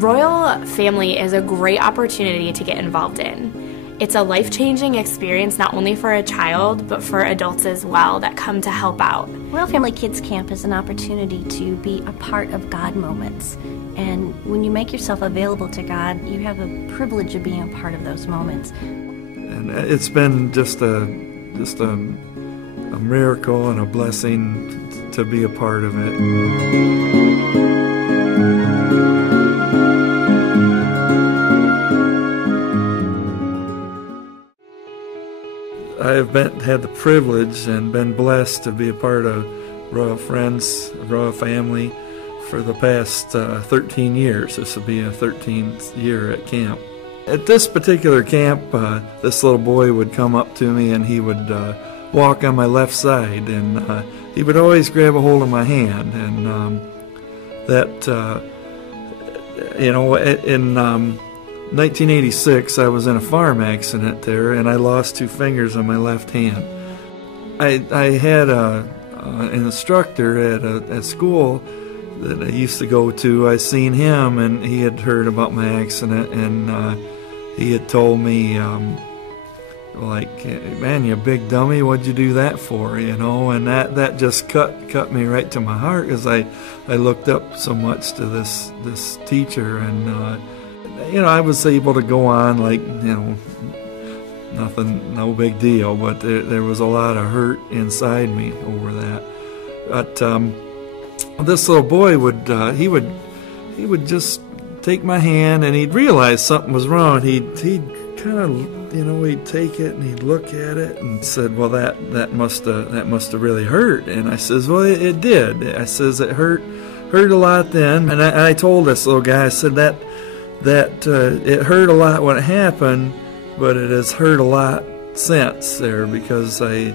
Royal Family is a great opportunity to get involved in. It's a life-changing experience not only for a child, but for adults as well that come to help out. Royal Family Kids Camp is an opportunity to be a part of God moments. And when you make yourself available to God, you have the privilege of being a part of those moments. And it's been just a miracle and a blessing to be a part of it. I have had the privilege and been blessed to be a part of Royal Friends, Royal Family for the past 13 years. This will be a 13th year at camp. At this particular camp, this little boy would come up to me and he would walk on my left side, and he would always grab a hold of my hand, and in 1986, I was in a farm accident there, and I lost 2 fingers on my left hand. I had an instructor at a school that I used to go to. I seen him, and he had heard about my accident, and he had told me, like, man, you big dummy, what'd you do that for, you know? And that just cut me right to my heart, because I looked up so much to this teacher, and I was able to go on like, nothing, no big deal, but there was a lot of hurt inside me over that. But this little boy he would just take my hand, and he'd realize something was wrong. He'd kind of, he'd take it and he'd look at it and said, well, that must have really hurt. And I says, well, it did. I says, it hurt a lot then. And I told this little guy, I said that it hurt a lot when it happened, but it has hurt a lot since there, because it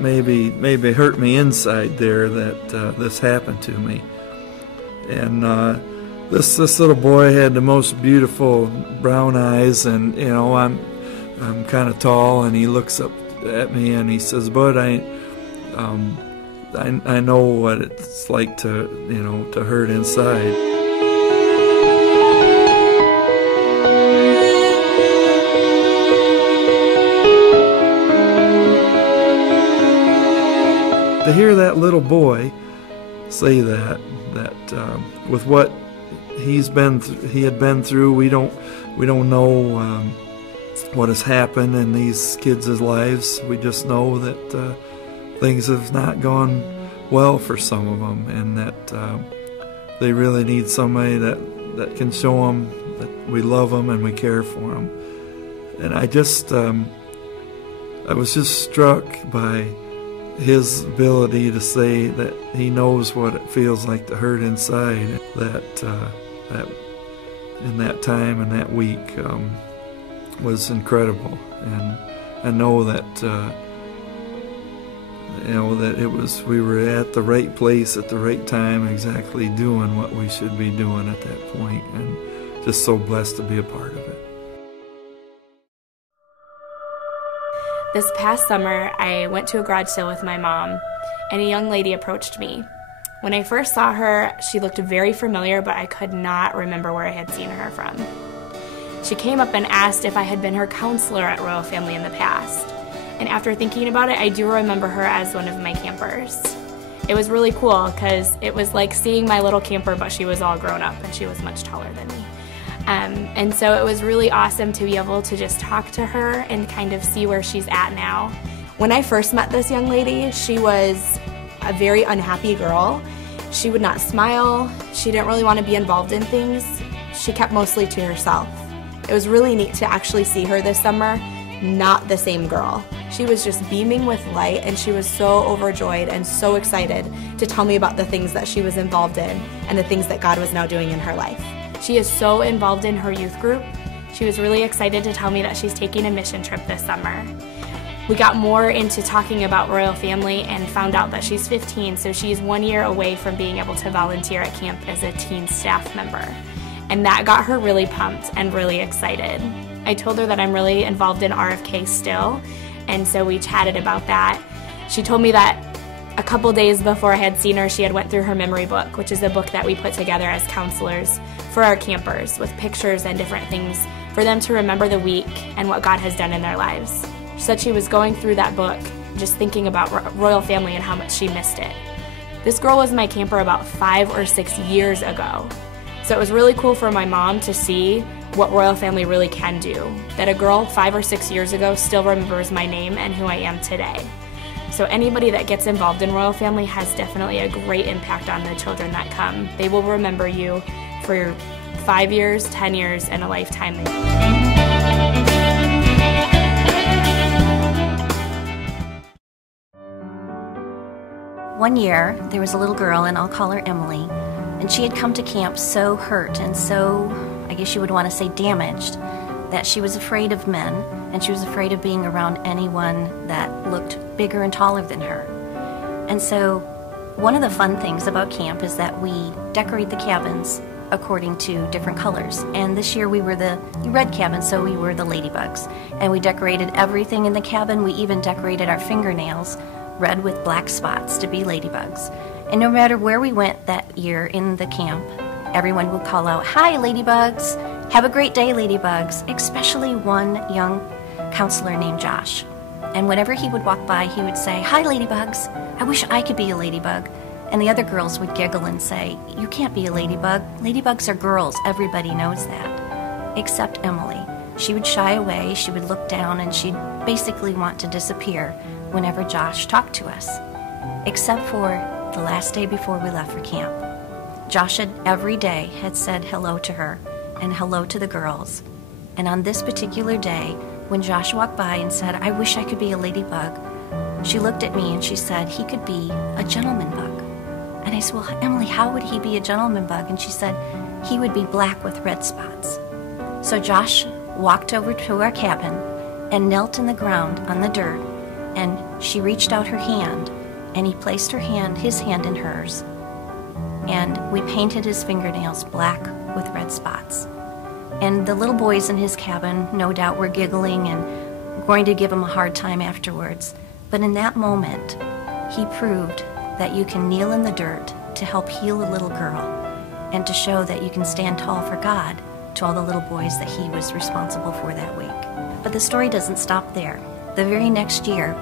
maybe hurt me inside there that this happened to me. And this little boy had the most beautiful brown eyes, and I'm kind of tall, and he looks up at me and he says, "Bud, I know what it's like to hurt inside." To hear that little boy say that with what he had been through, we don't know what has happened in these kids' lives. We just know that things have not gone well for some of them, and that they really need somebody that can show them that we love them and we care for them. And I was just struck by his ability to say that he knows what it feels like to hurt inside. That in that time and that week was incredible, and I know that we were at the right place at the right time, exactly doing what we should be doing at that point, and just so blessed to be a part of it. This past summer, I went to a garage sale with my mom, and a young lady approached me. When I first saw her, she looked very familiar, but I could not remember where I had seen her from. She came up and asked if I had been her counselor at Royal Family in the past. And after thinking about it, I do remember her as one of my campers. It was really cool, because it was like seeing my little camper, but she was all grown up, and she was much taller than me. And so it was really awesome to be able to just talk to her and kind of see where she's at now. When I first met this young lady, she was a very unhappy girl. She would not smile. She didn't really want to be involved in things. She kept mostly to herself. It was really neat to actually see her this summer, not the same girl. She was just beaming with light, and she was so overjoyed and so excited to tell me about the things that she was involved in and the things that God was now doing in her life. She is so involved in her youth group. She was really excited to tell me that she's taking a mission trip this summer. We got more into talking about Royal Family and found out that she's 15, so she's 1 year away from being able to volunteer at camp as a teen staff member. And that got her really pumped and really excited. I told her that I'm really involved in RFK still, and so we chatted about that. She told me that A couple days before I had seen her, she had went through her memory book, which is a book that we put together as counselors for our campers with pictures and different things for them to remember the week and what God has done in their lives. She said she was going through that book just thinking about Royal Family and how much she missed it. This girl was my camper about 5 or 6 years ago. So it was really cool for my mom to see what Royal Family really can do. That a girl 5 or 6 years ago still remembers my name and who I am today. So anybody that gets involved in Royal Family has definitely a great impact on the children that come. They will remember you for 5 years, 10 years, and a lifetime. One year, there was a little girl, and I'll call her Emily, and she had come to camp so hurt and so, I guess you would want to say, damaged, that she was afraid of men, and she was afraid of being around anyone that looked bigger and taller than her. And so one of the fun things about camp is that we decorate the cabins according to different colors. And this year we were the red cabin, so we were the ladybugs. And we decorated everything in the cabin. We even decorated our fingernails red with black spots to be ladybugs. And no matter where we went that year in the camp, everyone would call out, "Hi, ladybugs. Have a great day, ladybugs," especially one young counselor named Josh. And whenever he would walk by, he would say, "Hi, ladybugs. I wish I could be a ladybug." And the other girls would giggle and say, "You can't be a ladybug. Ladybugs are girls. Everybody knows that." Except Emily. She would shy away, she would look down, and she'd basically want to disappear whenever Josh talked to us. Except for the last day before we left for camp. Josh had every day had said hello to her and hello to the girls. And on this particular day, when Josh walked by and said, "I wish I could be a ladybug," she looked at me and she said, "He could be a gentleman bug." And I said, "Well, Emily, how would he be a gentleman bug?" And she said, "He would be black with red spots." So Josh walked over to our cabin and knelt in the ground on the dirt, and she reached out her hand, and he placed his hand in hers, and we painted his fingernails black with red spots. And the little boys in his cabin, no doubt, were giggling and going to give him a hard time afterwards. But in that moment, he proved that you can kneel in the dirt to help heal a little girl and to show that you can stand tall for God to all the little boys that he was responsible for that week. But the story doesn't stop there. The very next year,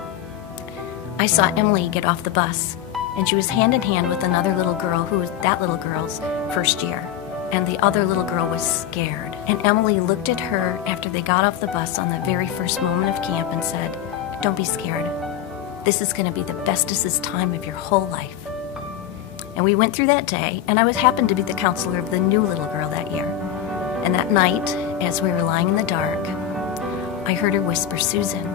I saw Emily get off the bus, and she was hand in hand with another little girl who was that little girl's first year. And the other little girl was scared. And Emily looked at her after they got off the bus on the very first moment of camp and said, "Don't be scared. This is going to be the bestest time of your whole life." And we went through that day, and I happened to be the counselor of the new little girl that year. And that night, as we were lying in the dark, I heard her whisper, "Susan."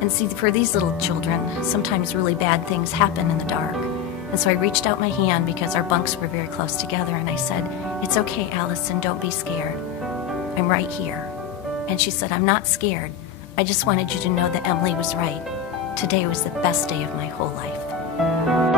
And see, for these little children, sometimes really bad things happen in the dark. And so I reached out my hand because our bunks were very close together, and I said, "It's okay, Allison, don't be scared. I'm right here." And she said, "I'm not scared. I just wanted you to know that Emily was right. Today was the best day of my whole life."